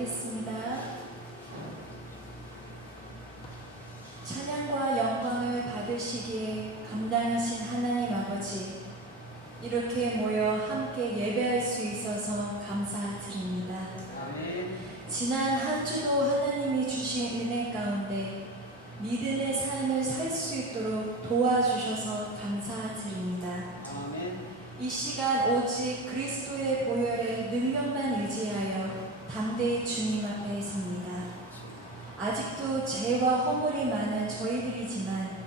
하겠습니다. 찬양과 영광을 받으시기에 감당하신 하나님 아버지, 이렇게 모여 함께 예배할 수 있어서 감사드립니다. 지난 한 주도 하나님이 주신 은혜 가운데 믿음의 삶을 살 수 있도록 도와주셔서 감사드립니다. 이 시간 오직 그리스도의 보혈의 능력만 의지하여 담대히 주님 앞에 섭니다. 아직도 죄와 허물이 많은 저희들이지만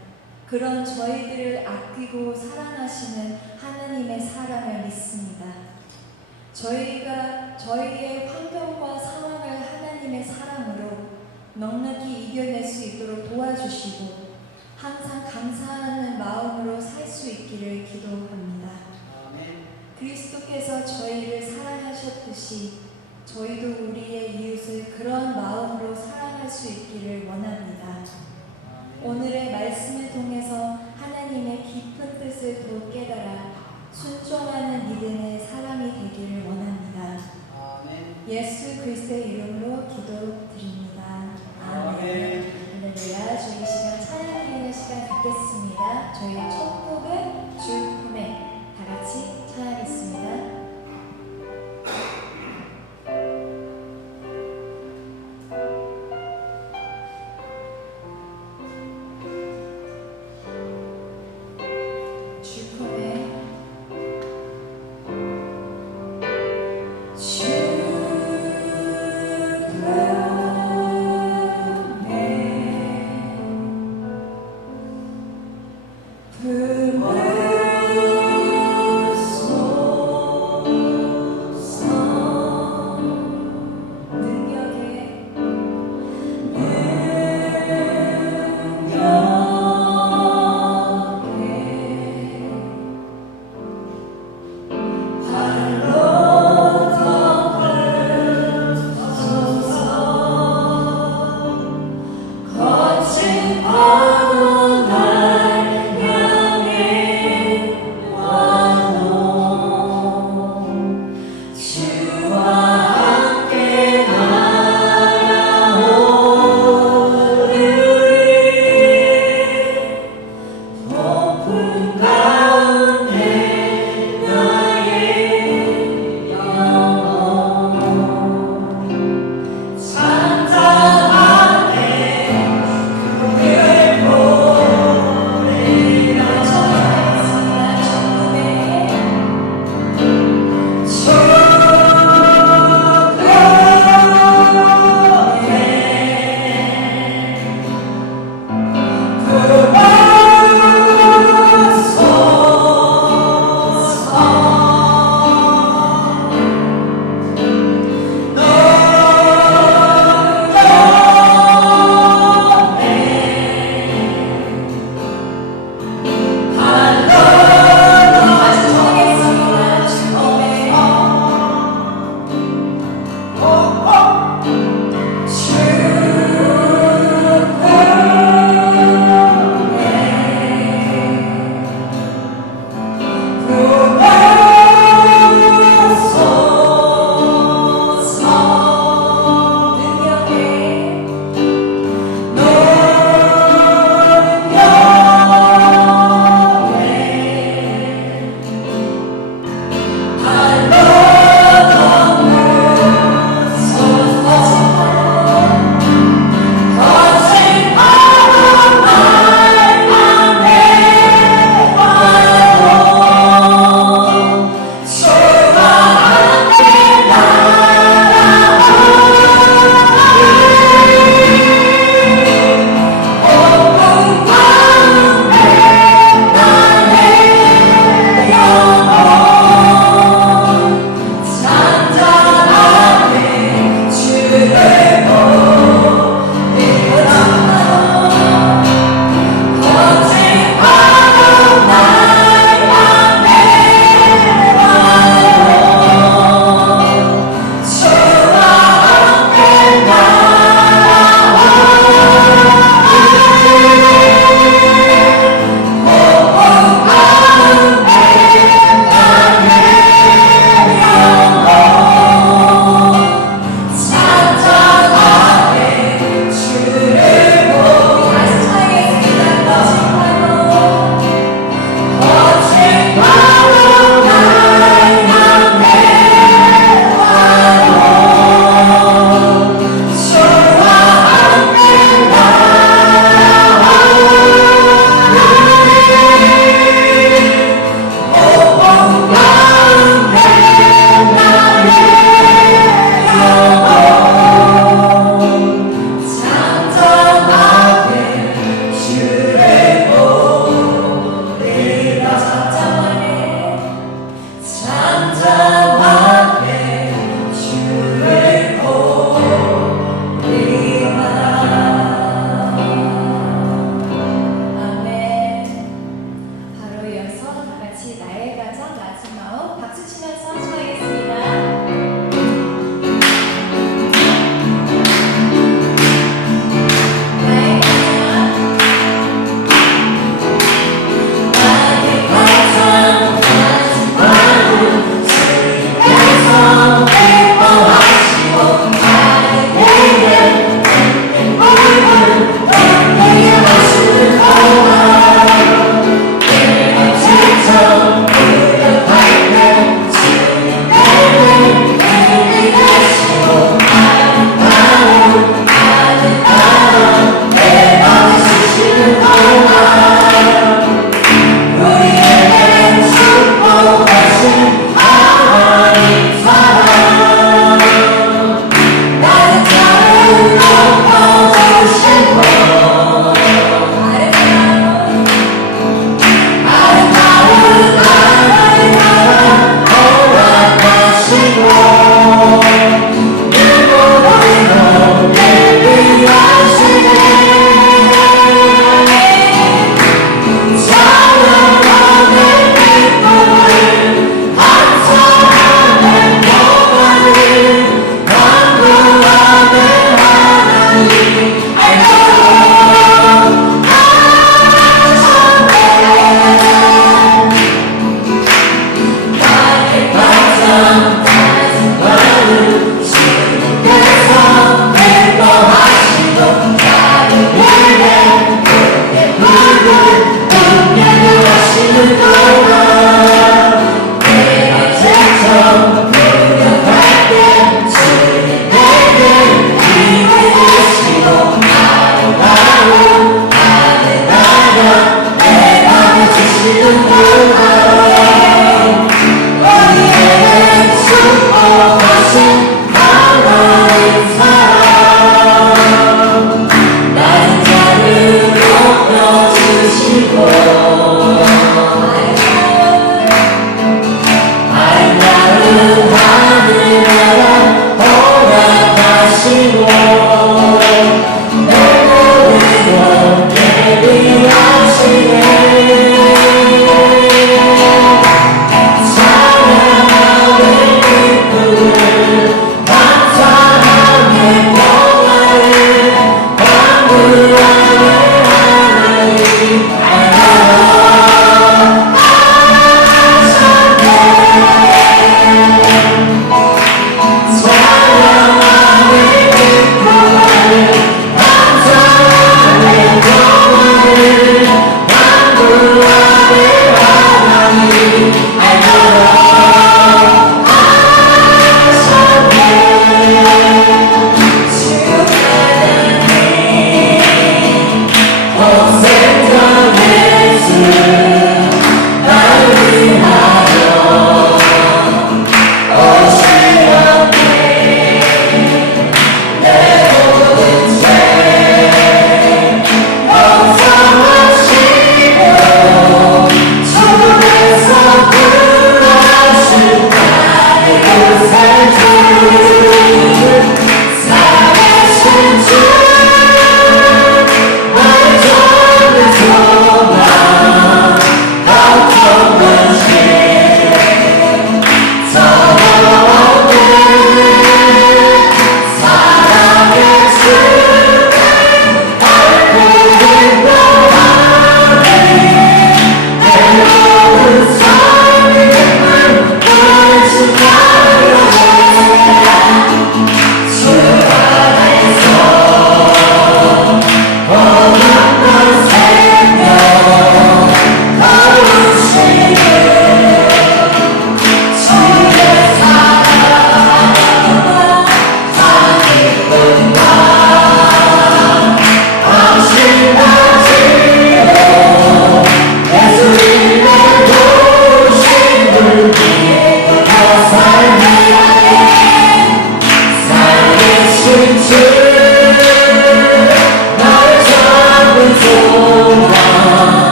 그런 저희들을 아끼고 사랑하시는 하나님의 사랑을 믿습니다. 저희가 저희의 환경과 상황을 하나님의 사랑으로 넉넉히 이겨낼 수 있도록 도와주시고 항상 감사하는 마음으로 살 수 있기를 기도합니다. 그리스도께서 저희를 사랑하셨듯이 저희도 우리의 이웃을 그런 마음으로 사랑할 수 있기를 원합니다. 오늘의 말씀을 통해서 하나님의 깊은 뜻을 더 깨달아 순종하는 믿음의 사람이 되기를 원합니다. 예수 그리스도의 이름으로 기도드립니다. 아멘. 할렐루야. 저희 시간 찬양드리는 시간 갖겠습니다. 저희의 첫 곡은 주 품에 다 같이 찬양하겠습니다.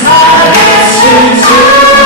살아계신 주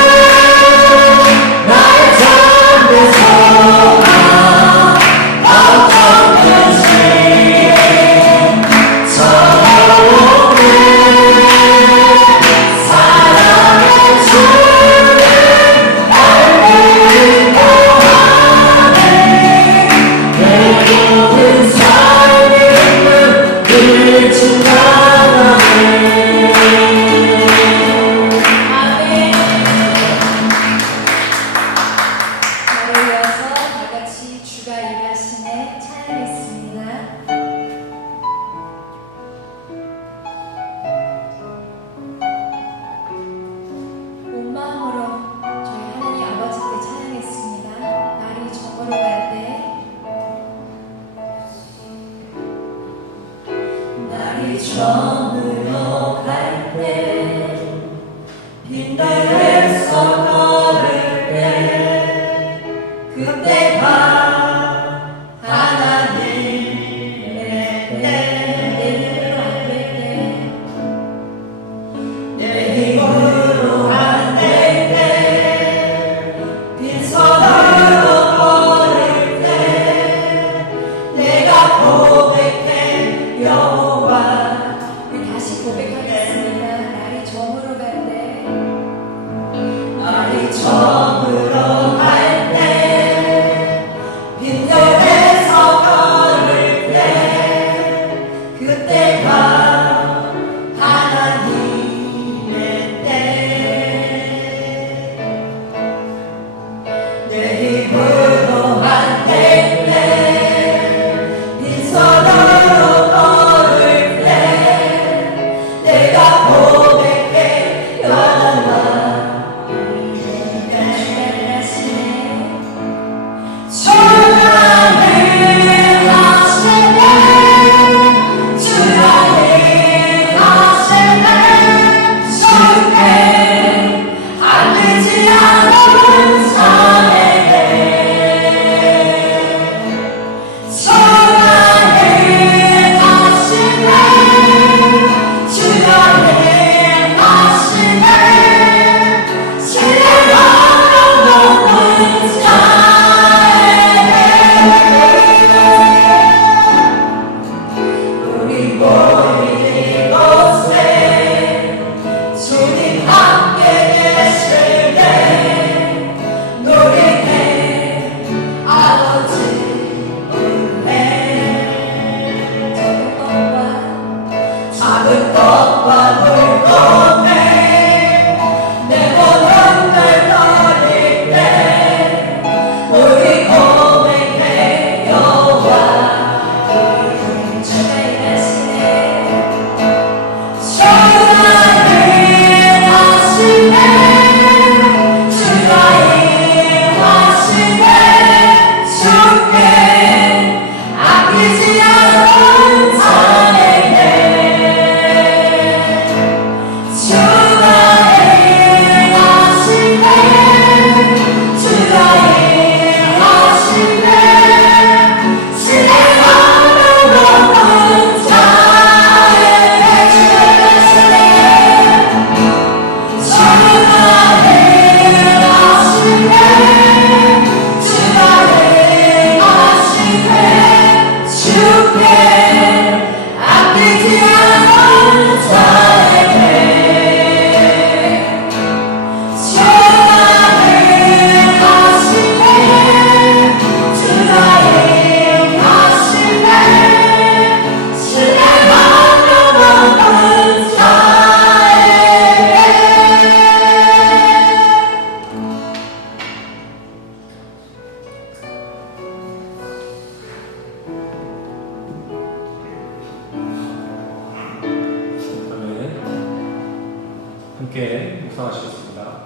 함께 묵상하시겠습니다.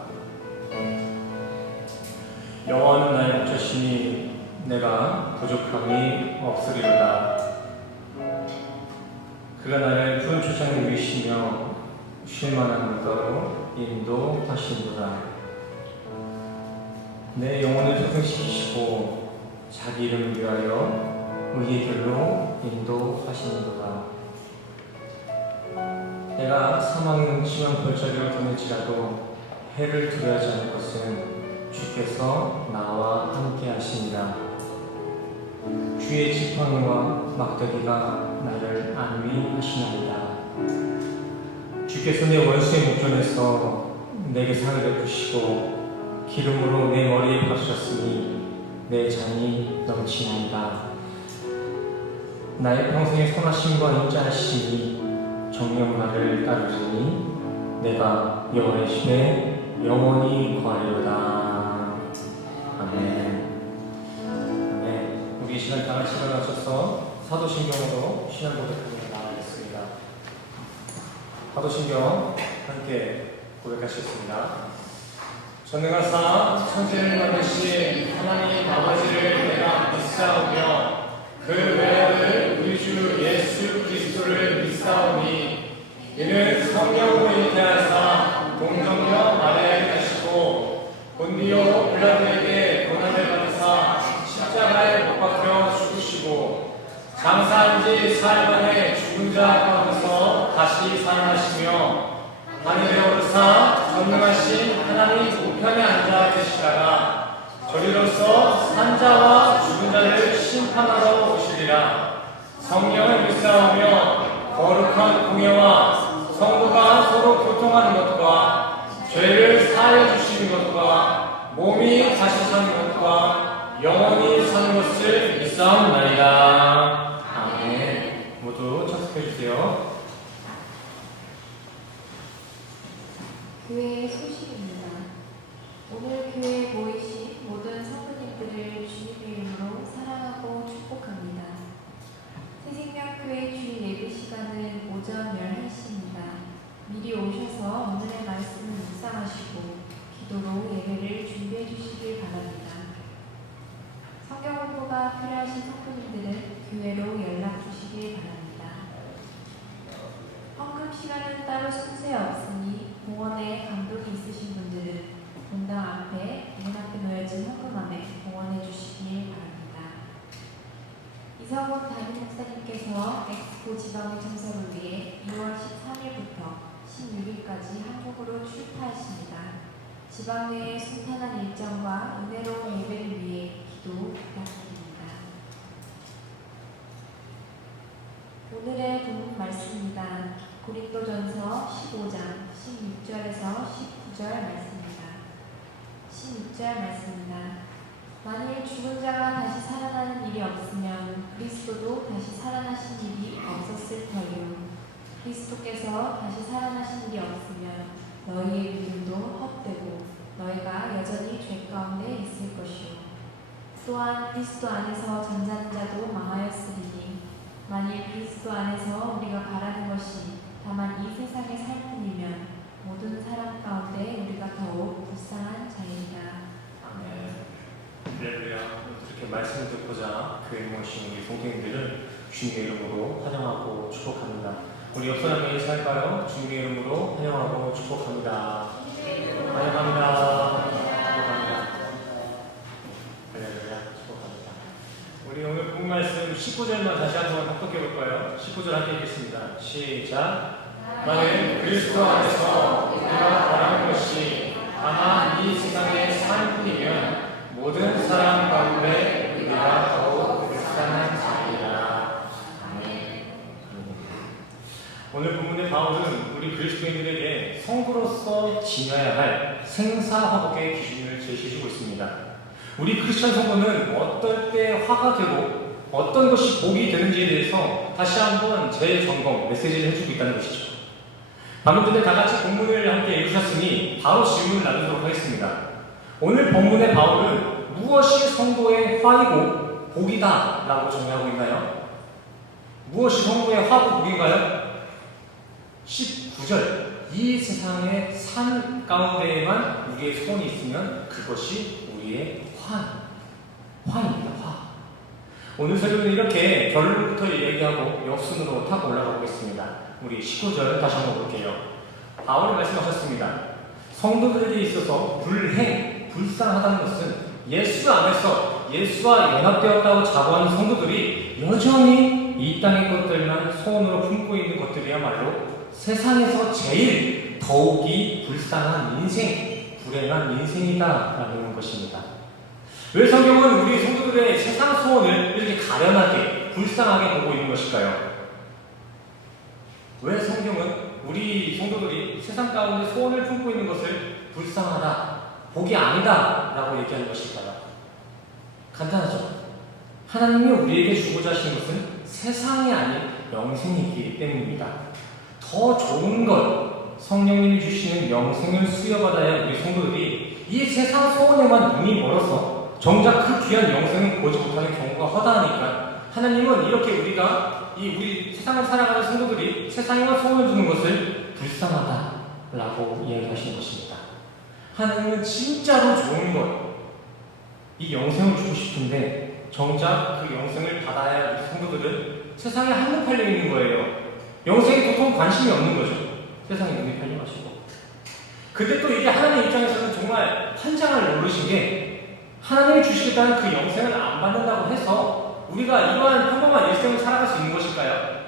여호와는 나의 목자시니 내가 부족함이 없으리로다. 그가 나를 푸른 초장에 누이시며 쉴만한 물가로 인도하시는도다. 내 영혼을 소생시키시고 자기 이름을 위하여 의의 길로 인도하시는도다. 내가 사망의 음침한 골짜기를 걷는지라도 해를 두려워하지 않을 것은 주께서 나와 함께 하시니라. 주의 지팡이와 막대기가 나를 안위하시나이다. 주께서 내 원수의 목전에서 내게 상을 베푸시고 기름으로 내 머리에 바르셨으니 내 잔이 넘치나이다. 나의 평생의 선하심과 인자하심이 정녕 나를 따르리니 내가 여호와의 집에 영원히 거하리로다. 아멘. 아멘. 우리 이 시간 다 같이 일어나셔서 사도신경으로 신앙 고백하며 나아가겠습니다. 사도신경 함께 고백하시겠습니다. 전능하사 천지를 만드신 하나님 아버지를 내가 믿사오며 그 외아들 우리 주 예수 그리스도를 믿사오니 이는 성령으로 잉태하사 동정녀 마리아에게 나시고 본디오 빌라도에게 고난을 받으사 십자가에 못 박혀 죽으시고 장사한 지 사흘 만에 죽은 자 가운데서 다시 살아나시며 하늘에 오르사 전능하신 하나님 우편에 앉아 계시다가 저리로서 산자와 죽은 자를 심판하러 오시리라. 성령을 믿사오며 거룩한 공예와 성도가 서로 교통하는 것과 죄를 사하여 주시는 것과 몸이 다시 사는 것과 영원히 사는 것을 믿사옵나이다. 아멘. 모두 착석해 주세요. 교회의 소식입니다. 오늘 교회에 모이신 모든 성도님들을 주님의 이름으로 사랑하고 축복합니다. 새생명교회 주일 예배 시간은 오전 11시입니다. 미리 오셔서 오늘의 말씀을 묵상하시고 기도로 예배를 준비해 주시길 바랍니다. 성경 공부가 필요하신 성도님들은 교회로 연락 주시길 바랍니다. 헌금 시간은 따로 순서에 없으니 공원에 감독이 있으신 분들은 본당 앞에 문 앞에 놓여진 헌금함에 공헌해 주시길 바랍니다. 이성훈 담임 목사님께서 엑스포 지방의 참석을 위해 2월 13일부터 16일까지 한국으로 출파하십니다. 지방 내의 순탄한 일정과 은혜로운 예배를 위해 기도 부탁드립니다. 오늘의 본문 말씀입니다. 고린도전서 15장 16절에서 19절 말씀입니다. 16절 말씀입니다. 만일 죽은 자가 다시 살아나는 일이 없으면 그리스도도 다시 살아나신 일이 없었을 터이요. 그리스도께서 다시 살아나신 일이 없으면 너희의 믿음도 헛되고 너희가 여전히 죄 가운데 있을 것이요. 또한 그리스도 안에서 잠자는 자도 망하였으리니 만일 그리스도 안에서 우리가 바라는 것이 다만 이 세상의 삶뿐이면 모든 사람 가운데 우리가 더욱 불쌍한 자이리라. 아멘. 할렐루야. 이렇게 말씀을 듣고자 교회에 모신 우리 동생들을 주님의 이름으로 환영하고 축복합니다. 우리 옆 사람이 인사할까요? 주님의 이름으로 환영하고 축복합니다. 환영합니다. 축복합니다. 할렐루야. 축복합니다. 우리 오늘 본 말씀 19절만 다시 한번 합독해 볼까요? 19절 함께 읽겠습니다. 시작. 만일 그리스도 안에서 우리가 바라는 것이 다만 이 세상의 삶뿐이면 모든 사람 가운데 우리가 더욱 불쌍한 자이라. 아멘. 오늘 본문의 바울은 우리 그리스도인들에게 성도로서 지녀야 할 생사화복의 기준을 제시해주고 있습니다. 우리 크리스천 성도는 어떨 때 화가 되고 어떤 것이 복이 되는지에 대해서 다시 한번 재점검 메시지를 해주고 있다는 것이죠. 방금 전에 다 같이 본문을 함께 읽으셨으니 바로 질문을 나누도록 하겠습니다. 오늘 본문의 바울은 무엇이 성도의 화이고 복이다 라고 정의하고 있나요? 무엇이 성도의 화고 복인가요? 19절 이 세상의 삶 가운데에만 우리의 소원이 있으면 그것이 우리의 화입니다. 화. 오늘 설교는 이렇게 결론부터 얘기하고 역순으로 타고 올라가 보겠습니다. 우리 19절 다시 한번 볼게요. 바울이 말씀하셨습니다. 성도들에게 있어서 불쌍하다는 것은 예수 안에서 예수와 연합되었다고 자부하는 성도들이 여전히 이 땅의 것들만 소원으로 품고 있는 것들이야말로 세상에서 제일 더욱이 불쌍한 인생, 불행한 인생이다라는 것입니다. 왜 성경은 우리 성도들의 세상 소원을 이렇게 가련하게, 불쌍하게 보고 있는 것일까요? 왜 성경은 우리 성도들이 세상 가운데 소원을 품고 있는 것을 불쌍하다, 복이 아니다 라고 얘기하는 것일까요? 간단하죠. 하나님이 우리에게 주고자 하시는 것은 세상이 아닌 영생이기 때문입니다. 더 좋은 것, 성령님이 주시는 영생을 수여받아야 우리 성도들이 이 세상 소원에만 눈이 멀어서 정작 그 귀한 영생을 보지 못하는 경우가 허다하니까 하나님은 이렇게 우리 세상을 살아가는 성도들이 세상에만 소원을 두는 것을 불쌍하다라고 이야기하시는 것입니다. 하나님은 진짜로 좋은 것, 이 영생을 주고 싶은데 정작 그 영생을 받아야 우리 성도들은 세상에 한눈 팔려 있는 거예요. 영생에 도통 관심이 없는 거죠. 세상에 눈이 팔려 가시고. 근데 또 이게 하나님 입장에서는 정말 환장을 노르신 게 하나님이 주시겠다는 그 영생을 안 받는다고 해서 우리가 이러한 평범한 일생을 살아갈 수 있는 것일까요?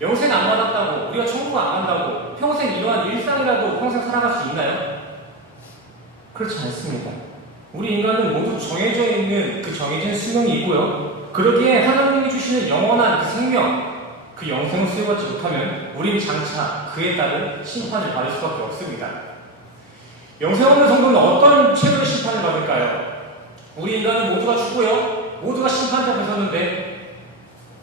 영생 안 받았다고 우리가 천국 안 간다고 평생 이러한 일상이라도 평생 살아갈 수 있나요? 그렇지 않습니다. 우리 인간은 모두 정해져 있는 그 정해진 수명이 있고요. 그러기에 하나님이 주시는 영원한 그 생명, 그 영생을 수여받지 못하면 우리는 장차 그에 따른 심판을 받을 수밖에 없습니다. 영생 없는 성도는 어떤 최고의 심판을 받을까요? 우리 인간은 모두가 죽고요. 모두가 심판대 앞에 섰는데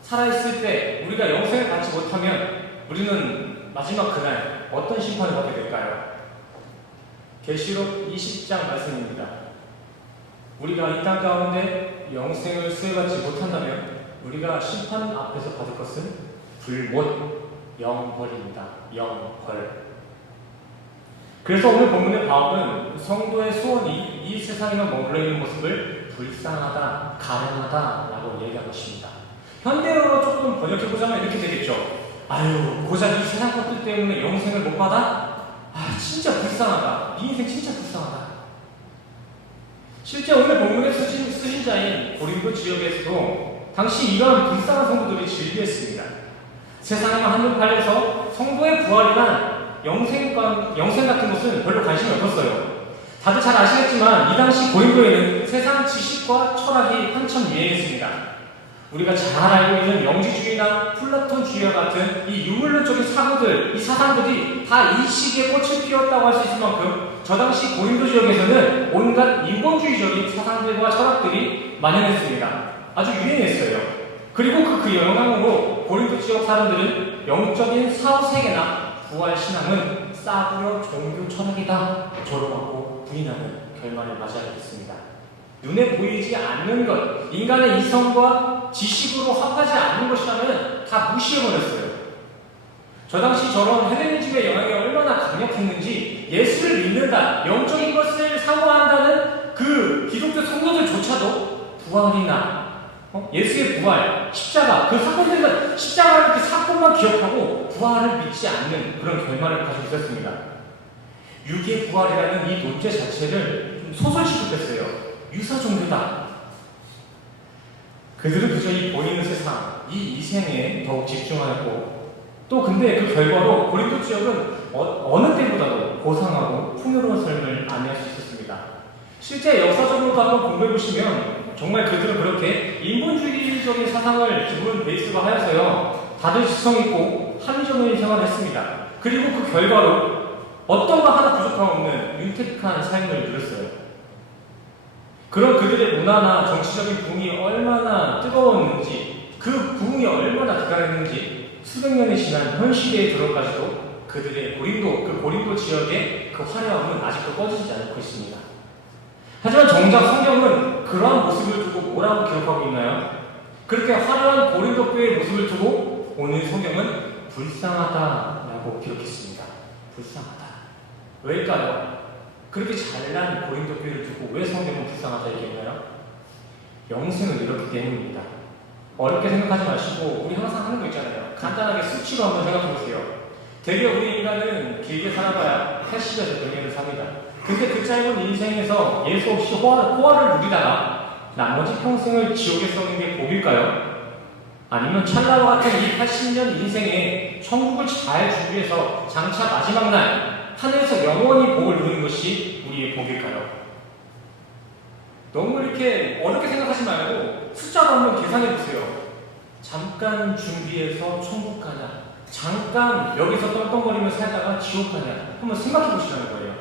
살아있을 때 우리가 영생을 받지 못하면 우리는 마지막 그날 어떤 심판을 받게 될까요? 계시록 20장 말씀입니다. 우리가 이 땅 가운데 영생을 수여받지 못한다면 우리가 심판 앞에서 받을 것은 불못, 영벌입니다. 영벌. 그래서 오늘 본문의 바울은 성도의 소원이 이 세상에만 머물러 있는 모습을 불쌍하다, 가련하다라고 얘기하고 있습니다. 현대어로 조금 번역해보자면 이렇게 되겠죠. 아유, 고작 이 세상 것들 때문에 영생을 못 받아? 아, 진짜 불쌍하다. 네 인생 진짜 불쌍하다. 실제 오늘 본문에 쓰신 자인 고린도 지역에서도 당시 이러한 불쌍한 성도들이 즐비했습니다. 세상에만 한눈 팔려서 성도의 부활이란 영생 같은 것은 별로 관심이 없었어요. 다들 잘 아시겠지만 이 당시 고린도에는 세상 지식과 철학이 한참 유행했습니다. 우리가 잘 알고 있는 영지주의나 플라톤주의와 같은 이 유물론적인 사고들, 이 사상들이 다 이 시기에 꽃을 피웠다고 할 수 있을 만큼 저 당시 고린도 지역에서는 온갖 인본주의적인 사상들과 철학들이 만연했습니다. 아주 유행했어요. 그리고 그 영향으로 고린도 지역 사람들은 영적인 사후세계나 부활신앙은 싸구려 종교 철학이다 조롱하고 부인하는 결말을 맞이하게 됐습니다. 눈에 보이지 않는 것, 인간의 이성과 지식으로 합하지 않는 것이라면 다 무시해버렸어요. 저 당시 저런 헬레니즘의 영향이 얼마나 강력했는지 예수를 믿는다, 영적인 것을 사모한다는 그 기독교 성도들조차도 부활이나 예수의 부활, 십자가, 그 사건들만, 십자가는 그 사건만 기억하고 부활을 믿지 않는 그런 결말을 가지고 있었습니다. 육의 부활이라는 이 논제 자체를 좀 소설 취급했어요. 유사 종교다. 그들은 그저 이 보이는 세상, 이 이생에 더욱 집중하였고, 또 근데 그 결과로 고린도 지역은 어느 때보다도 고상하고 풍요로운 삶을 안내할 수 있었습니다. 실제 역사적으로도 한번 공부해보시면 정말 그들은 그렇게 인본주의적인 사상을 기본 베이스로 하여서요, 다들 지성있고 합리적인 생활을 했습니다. 그리고 그 결과로 어떤 거 하나 부족함 없는 윤택한 삶을 누렸어요. 그런 그들의 문화나 정치적인 부흥이 얼마나 뜨거웠는지, 그 부흥이 얼마나 대단했는지 수백 년이 지난 현 시대에 들어까지도 그들의 고린도 지역의 그 화려함은 아직도 꺼지지 않고 있습니다. 하지만 정작 성경은 그러한 모습을 두고 뭐라고 기록하고 있나요? 그렇게 화려한 고린도 교회의 모습을 두고 오늘 성경은 불쌍하다라고 기록했습니다. 불쌍하다. 왜일까요? 그렇게 잘난 고린도 교회를 두고 왜 성경은 불쌍하다 얘기했나요? 영생은 이렇기 때문입니다. 어렵게 생각하지 마시고 우리 항상 하는 거 있잖아요. 간단하게 수치로 한번 생각해 보세요. 대개 우리 인간은 길게 살아봐야 80에서 100년을 삽니다. 근데 그 짧은 인생에서 예수 없이 호화를 누리다가 나머지 평생을 지옥에 썩는 게 복일까요? 아니면 찰나와 같은 이 80년 인생에 천국을 잘 준비해서 장차 마지막 날 하늘에서 영원히 복을 누리는 것이 우리의 복일까요? 너무 이렇게 어렵게 생각하지 말고 숫자로 한번 계산해 보세요. 잠깐 준비해서 천국 가냐, 잠깐 여기서 떵떵거리며 살다가 지옥 가냐, 한번 생각해 보시라는 거예요.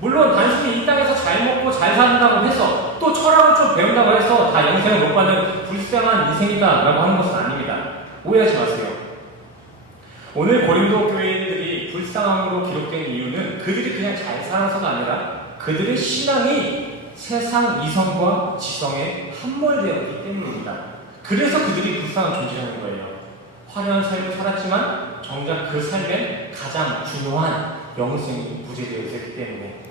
물론 단순히 이 땅에서 잘 먹고 잘 산다고 해서 또 철학을 좀 배운다고 해서 다 영생을 못 받는 불쌍한 인생이다 라고 하는 것은 아닙니다. 오해하지 마세요. 오늘 고린도 교회인들이 불쌍함으로 기록된 이유는 그들이 그냥 잘 살아서가 아니라 그들의 신앙이 세상 이성과 지성에 함몰되었기 때문입니다. 그래서 그들이 불쌍한 존재라는 거예요. 화려한 삶을 살았지만 정작 그 삶에 가장 중요한 영생이 부재되어 있기 때문에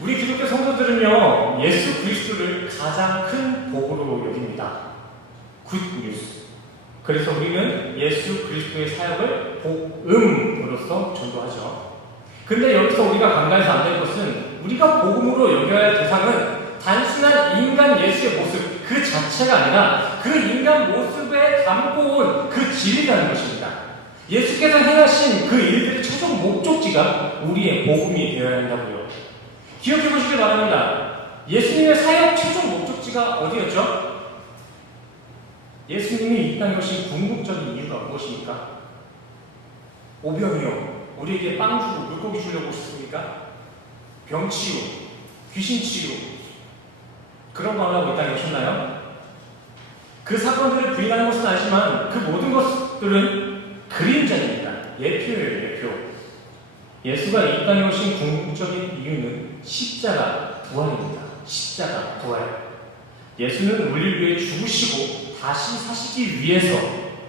우리 기독교 성도들은요, 예수 그리스도를 가장 큰 복으로 여깁니다. 굿 뉴스. 그래서 우리는 예수 그리스도의 사역을 복음으로서 전도하죠. 근데 여기서 우리가 간과해서 안 될 것은 우리가 복음으로 여겨야 할 대상은 단순한 인간 예수의 모습 그 자체가 아니라 그 인간 모습에 담고 온 그 진리라는 것입니다. 예수께서 행하신 그 일들의 최종 목적지가 우리의 복음이 되어야 한다고요. 기억해 보시기 바랍니다. 예수님의 사역 최종 목적지가 어디였죠? 예수님이 이 땅에 오신 궁극적인 이유가 무엇입니까? 오병이요. 우리에게 빵 주고 물고기 주려고 오셨습니까? 병 치유, 귀신 치유 그런 거 하려고 이 땅에 오셨나요? 그 사건들을 부인하는 것은 아니지만 그 모든 것들은 그림자입니다. 예표예요, 예표. 예수가 이 땅에 오신 궁극적인 이유는 십자가 부활입니다. 십자가 부활. 예수는 우리를 위해 죽으시고 다시 사시기 위해서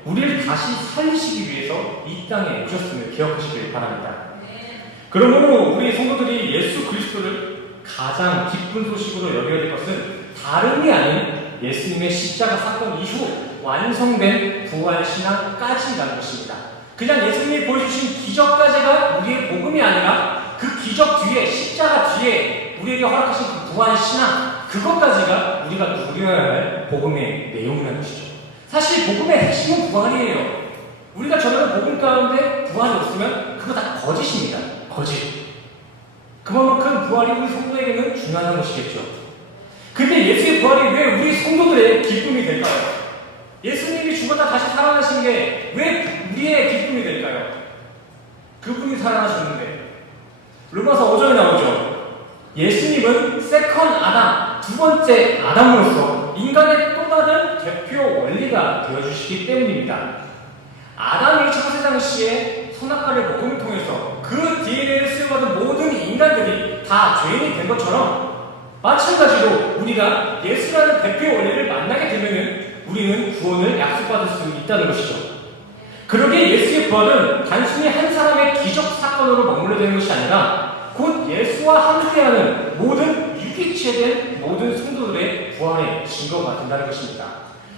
우리를 다시 살리시기 위해서 이 땅에 오셨음을 기억하시길 바랍니다. 그러므로 우리 성도들이 예수 그리스도를 가장 기쁜 소식으로 여겨야 될 것은 다름이 아닌 예수님의 십자가 사건 이후 완성된 부활 신앙까지라는 것입니다. 그냥 예수님이 보여주신 기적까지가 우리의 복음이 아니라 그 기적 뒤에 십자가 뒤에 우리에게 허락하신 그 부활 신앙 그것까지가 우리가 누려야 할 복음의 내용이라는 것이죠. 사실 복음의 핵심은 부활이에요. 우리가 전하는 복음 가운데 부활이 없으면 그거 다 거짓입니다. 거짓. 그만큼 부활이 우리 성도에게는 중요한 것이겠죠. 근데 예수의 부활이 왜 우리 성도들의 기쁨이 될까요? 예수님이 죽었다 다시 살아나신 게 왜 우리의 기쁨이 될까요? 그분이 살아나셨는데 로마서 5절에 나오죠. 예수님은 세컨 아담, 두 번째 아담으로서 인간의 또 다른 대표 원리가 되어주시기 때문입니다. 아담이 창세 당시에 선악과를 먹음을 통해서 그 DNA를 수여받은 모든 인간들이 다 죄인이 된 것처럼 마찬가지로 우리가 예수라는 대표 원리를 만나게 되면 우리는 구원을 약속받을 수 있다는 것이죠. 그러기에 예수의 부활은 단순히 한 사람의 기적 사건으로 머물러 되는 것이 아니라 곧 예수와 함께하는 모든 유기체된 모든 성도들의 부활의 증거가 된다는 것입니다.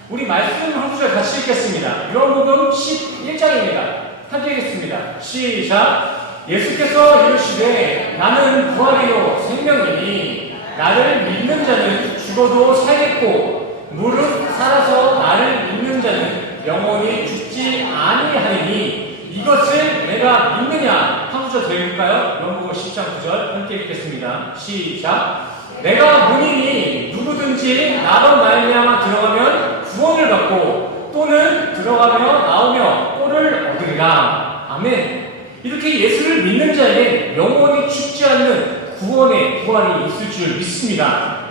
우리 말씀 한 구절 같이 읽겠습니다. 요한복음 11장입니다. 함께 읽겠습니다. 시작. 예수께서 이르시되 나는 부활이요 생명이니 나를 믿는 자는 죽어도 살겠고 무릇 살아서 나를 믿는 자는 영원히 죽지 아니하리니 이것을 내가 믿느냐. 한 구절 더 읽을까요? 요한복음 10장 9절 함께 읽겠습니다. 시작. 내가 문이니 누구든지 나로 말미암아 들어가면 구원을 받고 또는 들어가며 나오며 꼴을 얻으리라. 아멘. 이렇게 예수를 믿는 자에게 영원히 죽지 않는 구원의 부활이 있을 줄 믿습니다.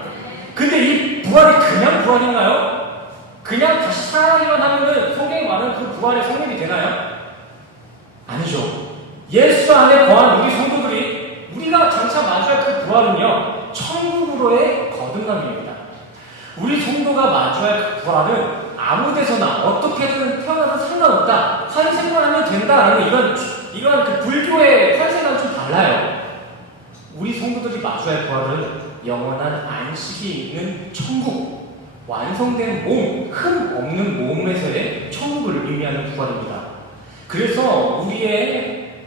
근데 이 부활이 그냥 부활인가요? 그냥 다시 살아나기만 하면은 성경에 말하는 그 부활의 성립이 되나요? 아니죠. 예수 안에 거한 우리 성도들이 우리가 장차 마주할 그 부활은요, 천국으로의 거듭남입니다. 우리 성도가 마주할 그 부활은 아무 데서나 어떻게든 태어나도 상관없다, 환생만 하면 된다라는 이런 이러한 그 불교의 환생과는 좀 달라요. 우리 성도들이 마주할 부활은 영원한 안식이 있는 천국, 완성된 몸, 흠 없는 몸에서의 천국을 의미하는 부활입니다. 그래서 우리의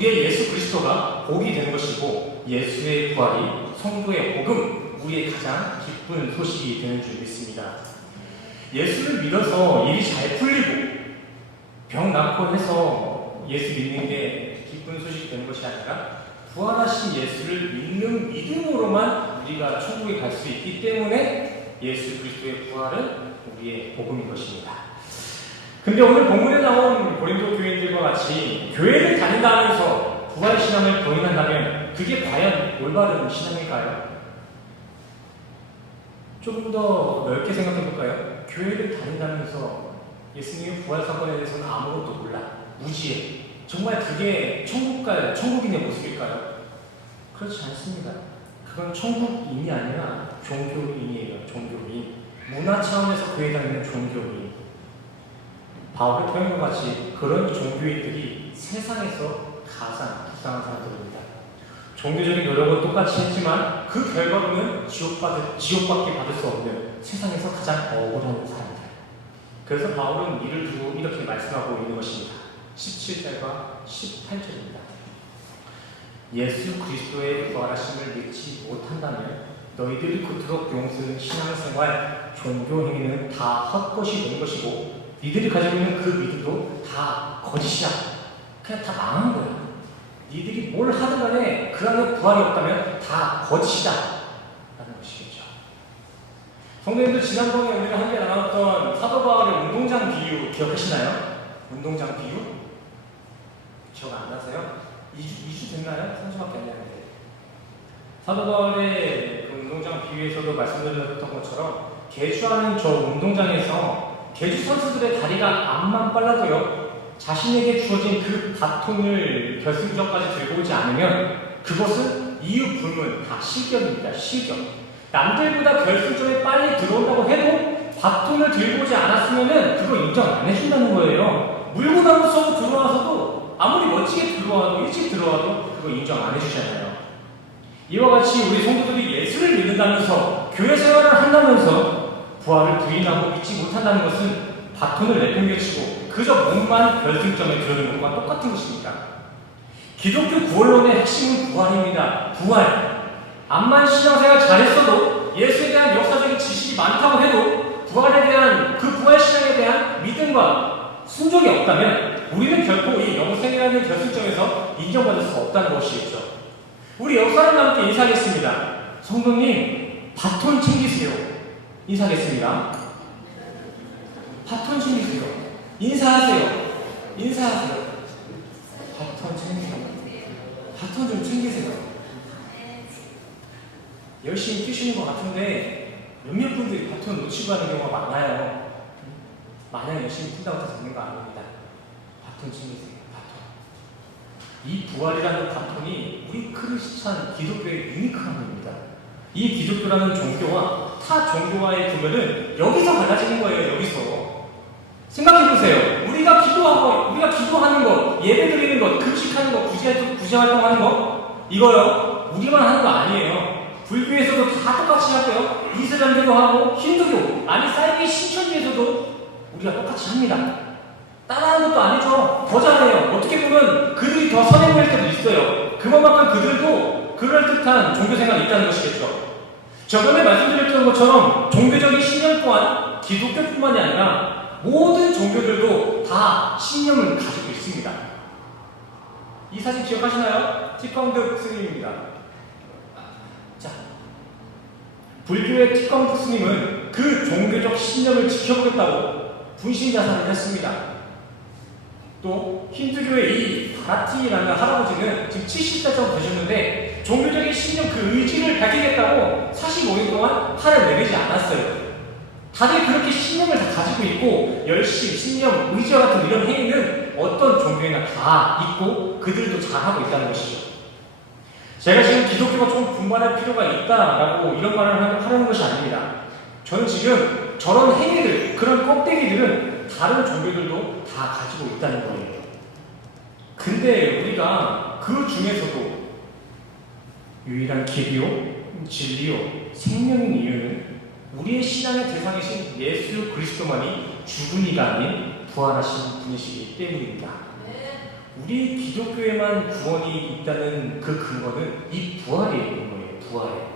예수 그리스도가 복이 되는 것이고, 예수의 부활이 성도의 복음, 우리의 가장 기쁜 소식이 되는 줄 믿습니다. 예수를 믿어서 일이 잘 풀리고 병 낫고 해서 예수 믿는 게 기쁜 소식이 되는 것이 아니라, 부활하신 예수를 믿는 믿음으로만 우리가 천국에 갈 수 있기 때문에 예수 그리스도의 부활은 우리의 복음인 것입니다. 근데 오늘 본문에 나온 고린도 교인들과 같이 교회를 다닌다면서 부활신앙을 부인한다면 그게 과연 올바른 신앙일까요? 조금 더 넓게 생각해 볼까요? 교회를 다닌다면서 예수님의 부활 사건에 대해서는 아무것도 몰라, 무지해. 정말 그게 천국인의 모습일까요? 그렇지 않습니다. 그건 천국인이 아니라 종교인이에요. 종교인. 문화 차원에서 교회 다니는 종교인. 바울의 표현과 같이 그런 종교인들이 세상에서 가장 불쌍한 사람들입니다. 종교적인 노력은 똑같이 했지만 그 결과로는 지옥밖에 받을 수 없는 세상에서 가장 억울한 사람들. 그래서 바울은 이를 두고 이렇게 말씀하고 있는 것입니다. 17절과 18절입니다. 예수 그리스도의 부활하심을 믿지 못한다면 너희들이 그토록 용쓰는 신앙생활, 종교 행위는 다 헛것이 되는 것이고, 니들이 가지고 있는 그 믿음도 다 거짓이야. 그냥 다 망한 거야. 니들이 뭘 하든 간에 그 안에 부활이 없다면 다 거짓이다 라는 것이겠죠. 성도님들, 지난번에 우리가 함께 나눴던 사도 바울의 운동장 비유 기억하시나요? 운동장 비유? 기억 안 나세요? 2주 됐나요? 3주밖에 안 됐는데. 사도 바울의 그 운동장 비유에서도 말씀드렸던 것처럼, 개주하는 저 운동장에서 개주 선수들의 다리가 암만 빨라도요, 자신에게 주어진 그 바톤을 결승점까지 들고 오지 않으면 그것은 이유 불문, 다 실격입니다. 실격. 남들보다 결승점에 빨리 들어온다고 해도 바톤을 들고 오지 않았으면 그거 인정 안 해준다는 거예요. 물구나무 써서 들어와서도, 아무리 멋지게 들어와도, 일찍 들어와도 그거 인정 안 해주잖아요. 이와 같이 우리 성도들이 예수를 믿는다면서, 교회 생활을 한다면서 부활을 부인하고 믿지 못한다는 것은 바톤을 내팽개치고 그저 몸만 결승점에 들어오는 것과 똑같은 것입니다. 기독교 구원론의 핵심은 부활입니다. 부활. 암만 신앙생활 잘했어도, 예수에 대한 역사적인 지식이 많다고 해도 부활에 대한, 그 부활신앙에 대한 믿음과 순종이 없다면 우리는 결코 이 영생이라는 결승점에서 인정받을 수 없다는 것이겠죠. 우리 역사님과 함께 인사하겠습니다. 성도님, 바톤 챙기세요. 인사하겠습니다. 바톤 챙기세요. 인사하세요. 인사하세요. 바톤 챙기세요. 바톤 좀 챙기세요. 열심히 뛰시는 것 같은데 몇몇 분들이 바톤 놓치고 하는 경우가 많아요. 마냥 열심히 뛴다고 해서 되는 거 아닙니다. 바톤 챙기세요. 바톤. 이 부활이라는 바톤이 우리 크리스찬 기독교의 유니크한 겁니다. 이 기독교라는 종교와 타 종교와의 구별은 여기서 갈라지는 거예요. 여기서. 생각해보세요. 우리가 기도하는 것, 예배 드리는 것, 금식하는 것, 구제 활동하는 것, 이거요, 우리만 하는 거 아니에요. 불교에서도 다 똑같이 하고요. 이슬람교도 하고, 힌두교, 아니 사이비 신천지에서도 우리가 똑같이 합니다. 따라하는 것도 아니죠. 더 잘해요. 어떻게 보면 그들이 더 선해 보일 때도 있어요. 그것만큼 그들도 그럴듯한 종교생활이 있다는 것이겠죠. 저번에 말씀드렸던 것처럼 종교적인 신념 또한 기독교뿐만이 아니라 모든 종교들도 다 신념을 가지고 있습니다. 이 사진 기억하시나요? 티펑드 스님입니다. 자, 불교의 티펑드 스님은 그 종교적 신념을 지켜보겠다고 분신자살을 했습니다. 또 힌두교의 이 바라티라는 할아버지는 지금 70세 정도 되셨는데 종교적인 신념, 그 의지를 밝히겠다고 45년 동안 팔을 내리지 않았어요. 다들 그렇게 신념을 다 가지고 있고, 열심, 신념, 의지와 같은 이런 행위는 어떤 종교에나 다 있고 그들도 잘하고 있다는 것이죠. 제가 지금 기독교가 좀 분발할 필요가 있다라고 이런 말을 하는 것이 아닙니다. 저는 지금 저런 행위들, 그런 껍데기들은 다른 종교들도 다 가지고 있다는 거예요. 근데 우리가 그 중에서도 유일한 길이요, 진리요, 생명인 이유는 우리의 신앙의 대상이신 예수 그리스도만이 죽은 이가 아닌 부활하신 분이시기 때문입니다. 우리 기독교에만 구원이 있다는 그 근거는 이 부활에 있는 거예요. 부활에.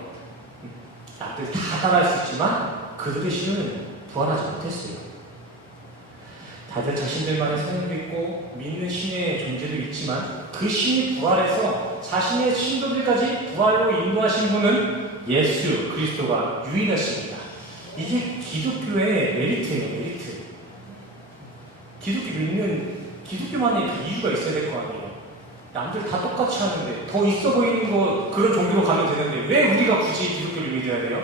남들 다 따라할 수 있지만 그들의 신은 부활하지 못했어요. 다들 자신들만의 성령도 있고 믿는 신의 존재도 있지만 그 신이 부활해서 자신의 신도들까지 부활로 인도하신 분은 예수 그리스도가 유일하십니다. 이게 기독교의 메리트예요. 메리트. 기독교 믿는 기독교만의 그 이유가 있어야 될 거 아니에요. 남들 다 똑같이 하는데 더 있어 보이는 거 그런 종교로 가면 되는데 왜 우리가 굳이 기독교를 믿어야 돼요?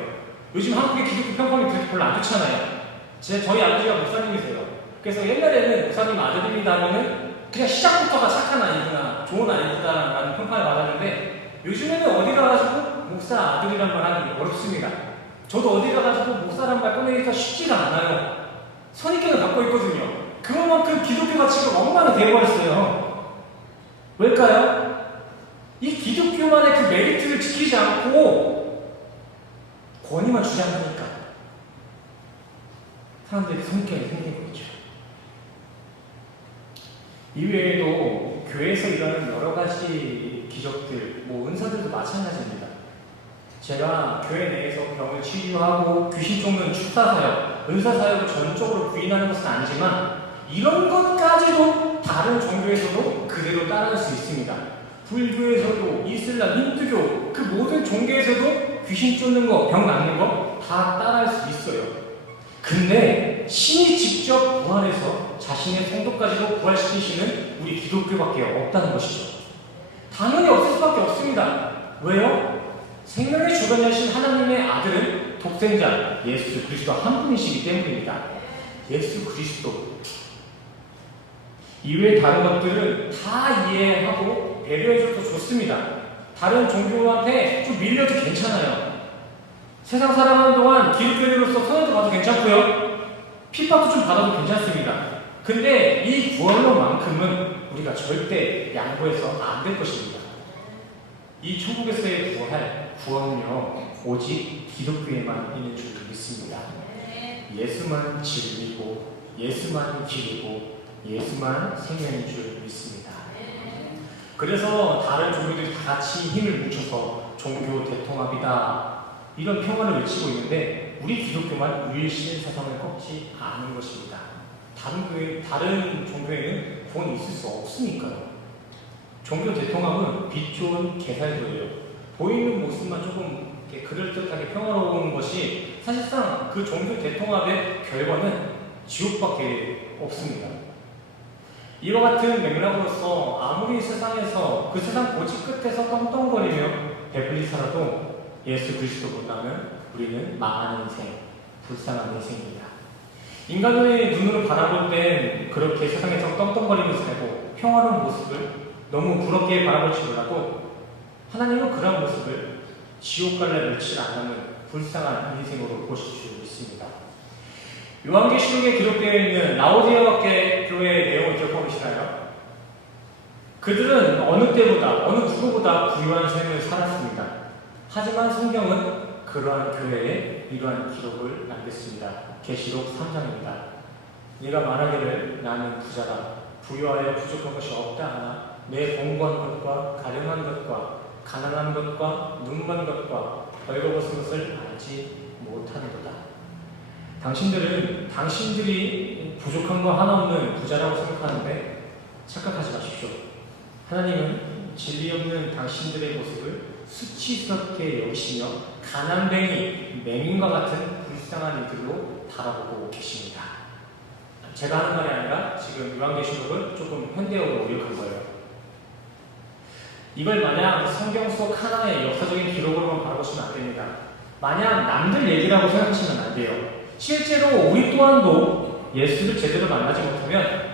요즘 한국의 기독교 평판이 그렇게 별로 안 좋잖아요. 저희 아버지가 목사님이세요. 그래서 옛날에는 목사님 아들입니다 하면은 그냥 시작부터가 착한 아이구나, 좋은 아이구나라는 평판을 받았는데 요즘에는 어디 가가지고 목사 아들이란 말 하는 게 어렵습니다. 저도 어디 가가지고 목사란 말 꺼내기가 쉽지가 않아요. 선입견을 갖고 있거든요. 그만큼 기독교 가치가 엉망이 되어버렸어요. 왜일까요? 이 기독교만의 그 메리트를 지키지 않고 권위만 주장하니까 사람들이 선입견이 생기는 거죠. 이외에도 교회에서 일어나는 여러 가지 기적들, 은사들도 마찬가지입니다. 제가 교회 내에서 병을 치유하고 귀신 쫓는 축사사역, 은사사역을 전적으로 부인하는 것은 아니지만 이런 것까지도 다른 종교에서도 그대로 따라할 수 있습니다. 불교에서도 이슬람, 힌두교 그 모든 종교에서도 귀신 쫓는 거, 병 낫는 거 다 따라할 수 있어요. 근데 신이 직접 부활해서 자신의 성도까지도 부활시키시는 우리 기독교밖에 없다는 것이죠. 당연히 없을 수밖에 없습니다. 왜요? 생명의 주관자신 하나님의 아들은 독생자 예수 그리스도 한 분이시기 때문입니다. 예수 그리스도 이외의 다른 것들은 다 이해하고 배려해줘도 좋습니다. 다른 종교한테 좀 밀려도 괜찮아요. 세상 살아가는 동안 기독교인으로서 손해도 봐도 괜찮고요. 핍박도 좀 받아도 괜찮습니다. 근데 이 구원론만큼은 우리가 절대 양보해서 안 될 것입니다. 이 천국에서의 구원은요 오직 기독교에만 있는 줄 믿습니다. 예수만 진리고 예수만 길이고 예수만 생명인 줄 믿습니다. 그래서 다른 종교들이 다 같이 힘을 뭉쳐서 종교 대통합이다 이런 평화를 외치고 있는데 우리 기독교만 유일신의 사상을 꺾지 않은 것입니다. 다른 종교에는 구원이 있을 수 없으니까요. 종교 대통합은 빛 좋은 개살도예요. 보이는 모습만 조금 그럴듯하게 평화로운 것이 사실상 그 종교 대통합의 결과는 지옥밖에 없습니다. 이와 같은 맥락으로서 아무리 세상에서 그 세상 고지 끝에서 떵떵거리며 배불리 살아도 예수 그리스도 본다면 우리는 망하는 인생, 불쌍한 인생입니다. 인간의 눈으로 바라볼 땐 그렇게 세상에서 떵떵거리면서 살고 평화로운 모습을 너무 부럽게 바라볼 줄 몰라도 하나님은 그런 모습을 지옥 갈래 며칠 안 남은 불쌍한 인생으로 보실 줄 믿습니다. 요한계시록에 기록되어 있는 라오디게아 교회의 내용을 기억하고 계시나요? 그들은 어느 때보다 어느 누구보다 부유한 삶을 살았습니다. 하지만 성경은 그러한 교회에 이러한 기록을 남겼습니다. 계시록 3장입니다. 네가 말하기를 나는 부자다. 부유하여 부족한 것이 없다 하나 내 공부한 것과 가련한 것과 가난한 것과 눈먼 것과 벌거벗은 것을 알지 못하는도다. 당신들이 부족한 거 하나 없는 부자라고 생각하는데 착각하지 마십시오. 하나님은 진리 없는 당신들의 모습을 수치스럽게 여기시며 가난뱅이, 맹인과 같은 불쌍한 이들로 바라보고 계십니다. 제가 하는 말이 아니라 지금 요한계시록을 조금 현대어로 오역한 거예요. 이걸 마냥 성경 속 하나의 역사적인 기록으로만 바라보시면 안 됩니다. 마냥 남들 얘기라고 생각하시면 안 돼요. 실제로 우리 또한도 예수를 제대로 만나지 못하면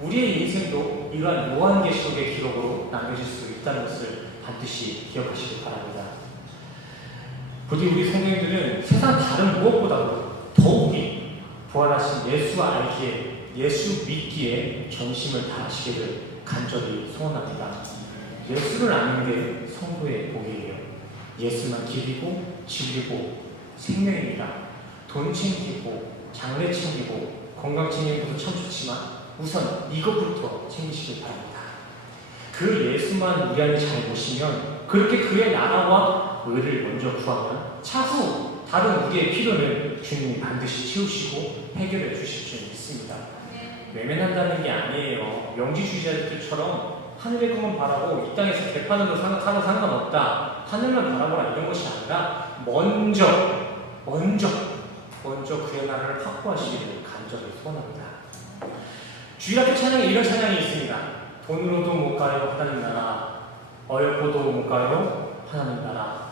우리의 인생도 이러한 요한계시록의 기록으로 남겨질 수 있다는 것을 반드시 기억하시기 바랍니다. 부디 우리 성도님들은 세상 다른 무엇보다도 더욱이 부활하신 예수 알기에, 예수 믿기에 전심을 다하시기를 간절히 소원합니다. 예수를 아는 게 성도의 복이에요. 예수만 길이고 진리고 생명입니다. 돈 챙기고 장래 챙기고 건강 챙기는 것도 참 좋지만 우선 이것부터 챙기시길 바랍니다. 그 예수만 우리 안에 잘 모시면, 그렇게 그의 나라와 의를 먼저 구하면 차후 다른 우리의 필요는 주님이 반드시 채우시고 해결해 주실 줄 믿습니다. 외면한다는 게 아니에요. 영지주의자들처럼 하늘의 것만 바라고 이 땅에서 개판으로 사는 상관없다, 하늘만 바라보라, 이런 것이 아니라 먼저 그의 나라를 확보하시기를 간절히 소원합니다. 주일학교 찬양에 이런 찬양이 있습니다. 돈으로도 못 가요 하나님 나라, 어렵고도 못 가요 하나님 나라,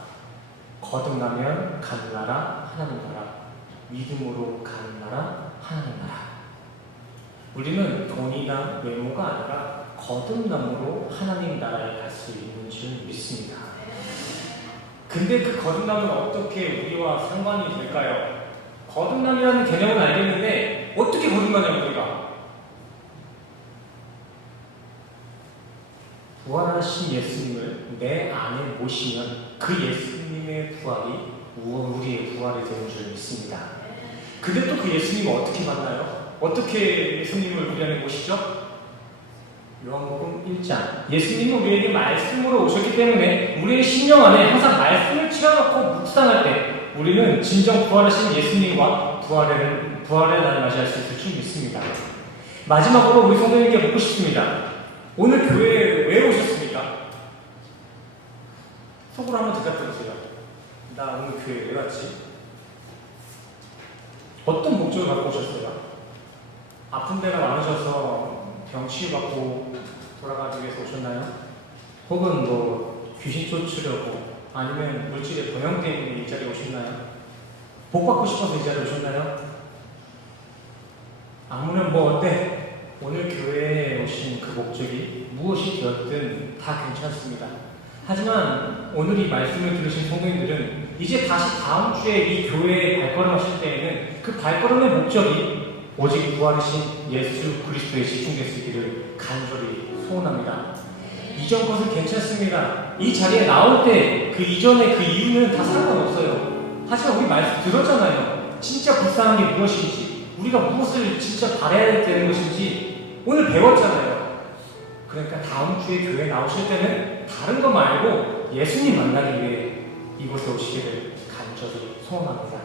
거듭나면 가는 나라 하나님 나라, 믿음으로 가는 나라 하나님 나라. 우리는 돈이나 외모가 아니라 거듭남으로 하나님 나라에 갈 수 있는 줄 믿습니다. 근데 그 거듭남은 어떻게 우리와 상관이 될까요? 거듭남이라는 개념은 알겠는데 어떻게 거듭나냐고. 우리가 부활하신 예수님을 내 안에 모시면 그 예수님의 부활이 우리의 부활이 되는 줄 믿습니다. 근데 또 그 예수님을 어떻게 만나요? 어떻게 예수님을 우리 안에 모시죠? 요한복음 1장. 예수님은 우리에게 말씀으로 오셨기 때문에 우리의 심령 안에 항상 말씀을 채워놓고 묵상할 때 우리는 진정 부활하신 예수님과 부활의 날을 맞이할 수 있을 줄 믿습니다. 마지막으로 우리 성도님께 묻고 싶습니다. 오늘 교회에 왜 오셨습니까? 속으로 한번 대답해보세요. 나 오늘 교회에 왜 왔지? 어떤 목적을 갖고 오셨어요? 아픈 데가 많으셔서 병 치유받고 돌아가기 위해서 오셨나요? 혹은 귀신 쫓으려고, 아니면 물질의 번영 때문에 이 자리에 오셨나요? 복 받고 싶어서 이 자리에 오셨나요? 아무튼 어때? 오늘 교회에 오신 그 목적이 무엇이 되었든 다 괜찮습니다. 하지만 오늘 이 말씀을 들으신 성도님들은 이제 다시 다음 주에 이 교회에 발걸음하실 때에는 그 발걸음의 목적이 오직 부활하신 예수 그리스도에 집중됐기를 간절히 소원합니다. 이전 것은 괜찮습니다. 이 자리에 나올 때 그 이전의 그 이유는 다 상관없어요. 하지만 우리 말씀 들었잖아요. 진짜 불쌍한 게 무엇인지, 우리가 무엇을 진짜 바라야 되는 것인지 오늘 배웠잖아요. 그러니까 다음 주에 교회 나오실 때는 다른 거 말고 예수님 만나기 위해 이곳에 오시기를 간절히 소원합니다.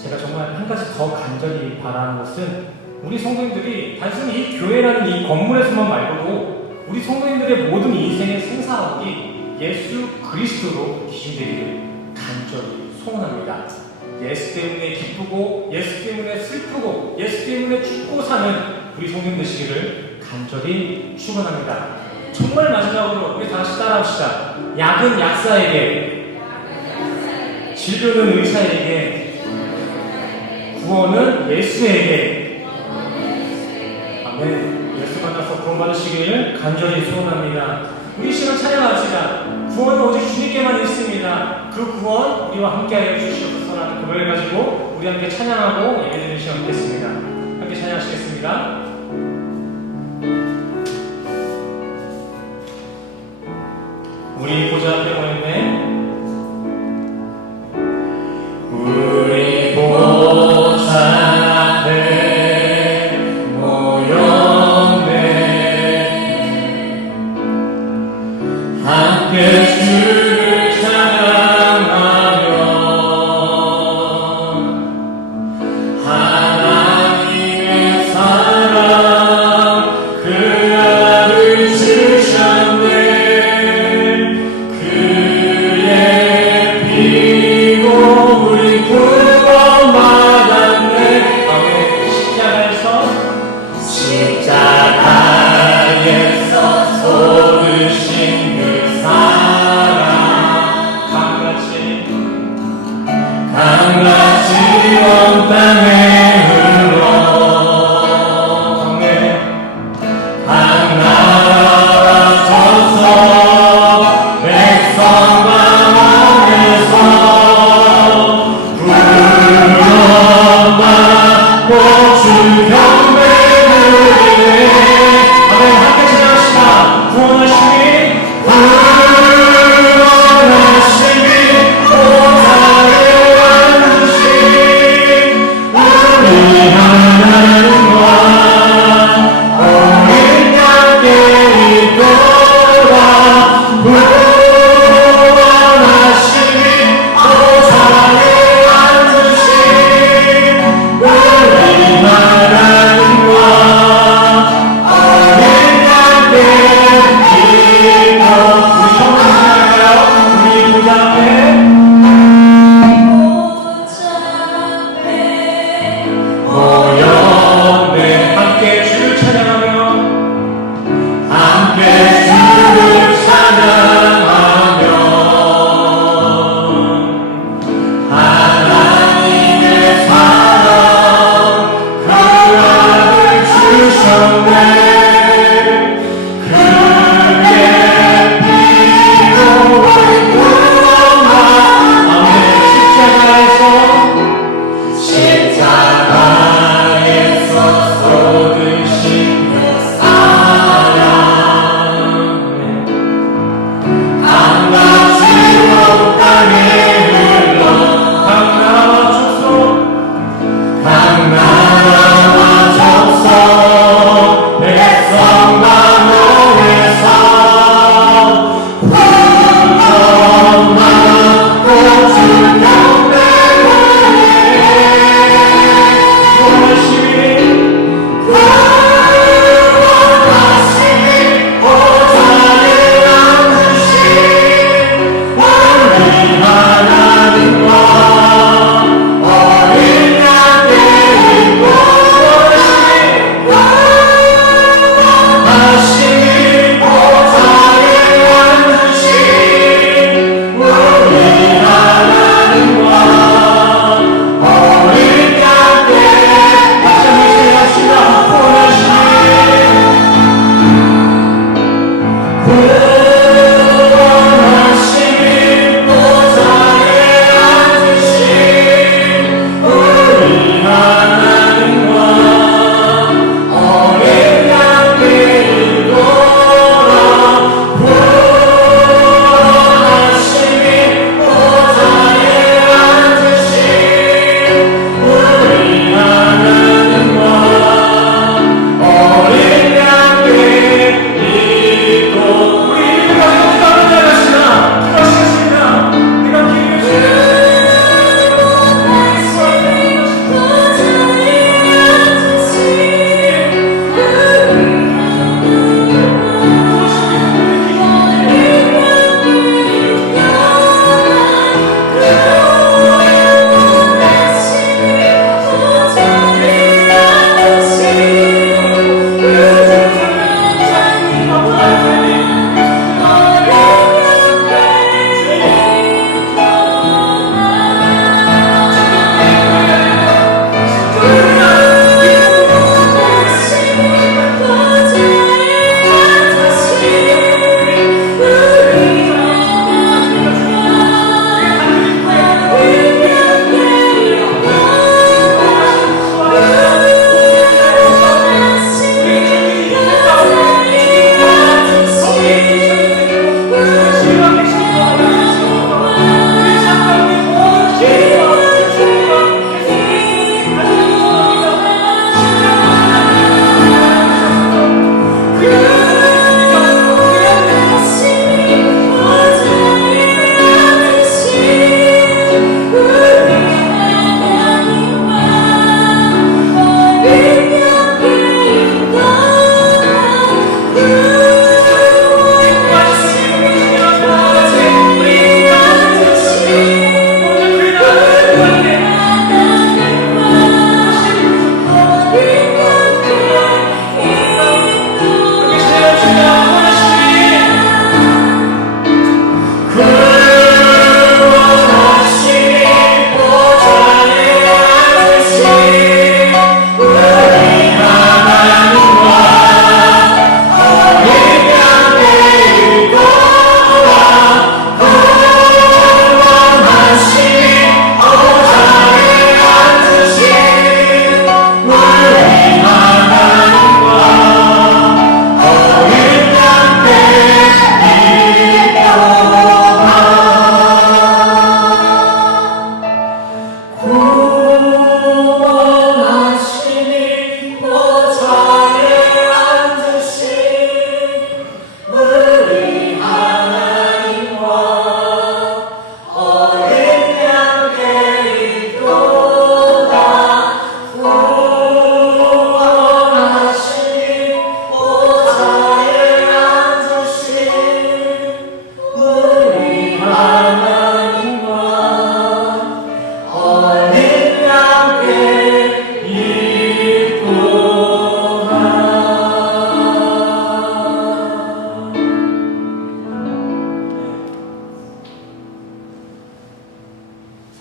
제가 정말 한 가지 더 간절히 바라는 것은 우리 성도님들이 단순히 이 교회라는 이 건물에서만 말고도 우리 성도님들의 모든 인생의 생사학이 예수 그리스도로 기준되기를 간절히 소원합니다. 예수 때문에 기쁘고 예수 때문에 슬프고 예수 때문에 죽고 사는 우리 성도님 되시기를 간절히 축원합니다. 정말 마지막으로 우리 다시 따라합시다. 약은 약사에게, 진료는 의사에게, 구원은 예수에게. 아멘. 예수 만나서 구원받으시기를 간절히 소원합니다. 우리 시간 찬양합시다. 구원은 오직 주님께만 있습니다. 그 구원 우리와 함께하여 주시옵소서라는 고백을 가지고 우리 함께 찬양하고 예배드리는 시간 갖겠습니다. 함께 찬양하시겠습니다. 우리 보좌 앞에 모였네. 우리 보좌 앞에 모였네. 함께 주를 찬양하며 하나님의 사랑 그 아들 주셨네. 그의 피로 우리 구원받았네. 아멘. 십자가에서 쏟으신 그 사랑 강같이 온 땅에 흘러 강나라서서 백성 가운데서 구원받고 주 경배를 해. 아멘. 함께 찬양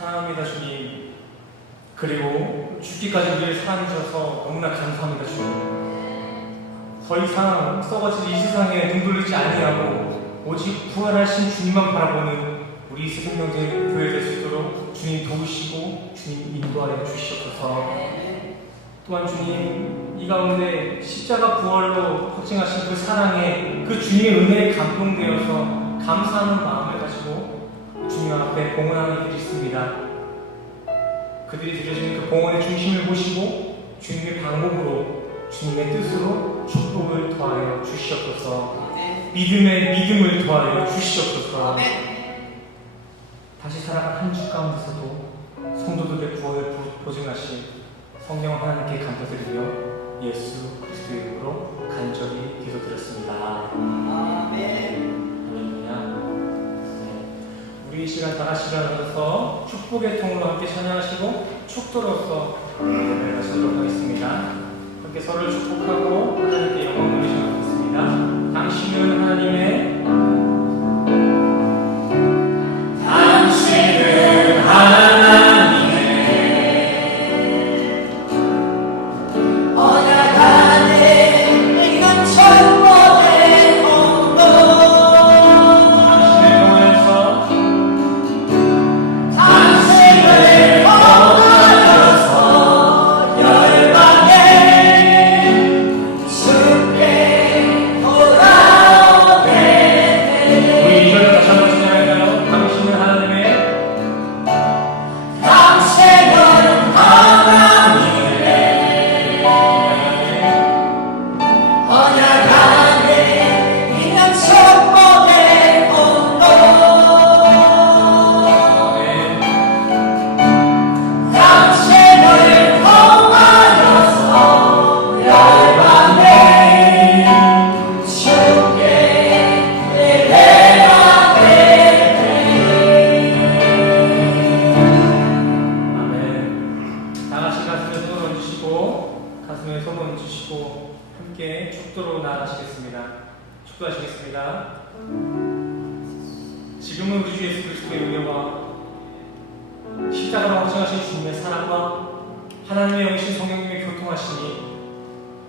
사랑합니다 주님. 그리고 죽기까지 우리를 사랑해주셔서 너무나 감사합니다 주님. 더 이상 썩어질 이 세상에 눈물 흘리지 아니하고 오직 부활하신 주님만 바라보는 우리 새생명제 교회 될 수 있도록 주님 도우시고 주님 인도하여 주시옵소서. 또한 주님, 이 가운데 십자가 부활로 확증하신 그 사랑에 그 주님의 은혜에 감동되어서 감사하는 마음을 가지고 주님 앞에 봉헌하는 이들이 있습니다. 그들이 드려지는 그 봉헌의 중심을 보시고 주님의 방법으로 주님의 뜻으로 축복을 더하여 주시옵소서. 믿음을 더하여 주시옵소서. 다시 살아간 한 주 가운데서도 성도들의 구원을 보증하실 성령 하나님께 감사드리며 예수 그리스도의 이름으로 간절히 기도드렸습니다. 할렐루야. 우리 이 시간 다 같이 일어나서 축복의 통으로 함께 찬양하시고 축도로서 예배를 하시도록 하겠습니다. 함께 서로를 축복하고 하나님께 영광 돌리시도록 하겠습니다. 당신은 하나님의 지금은 우리 주 예수 그리스도의 은혜와 십자가로 확증하신 주님의 사랑과 하나님의 영이신 성령님의 교통하시니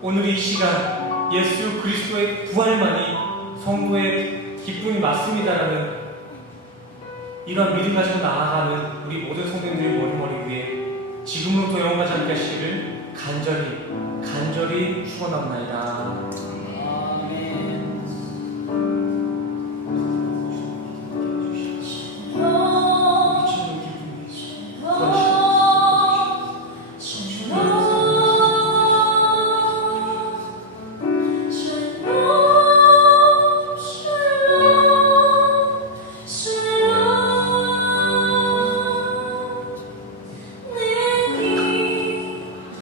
오늘 이 시간 예수 그리스도의 부활만이 성도의 기쁨이 맞습니다라는 이런 믿음 가지고 나아가는 우리 모든 성도님들의 머리 위에 지금부터 영원하지 않게 하시기를 간절히 축원합니다.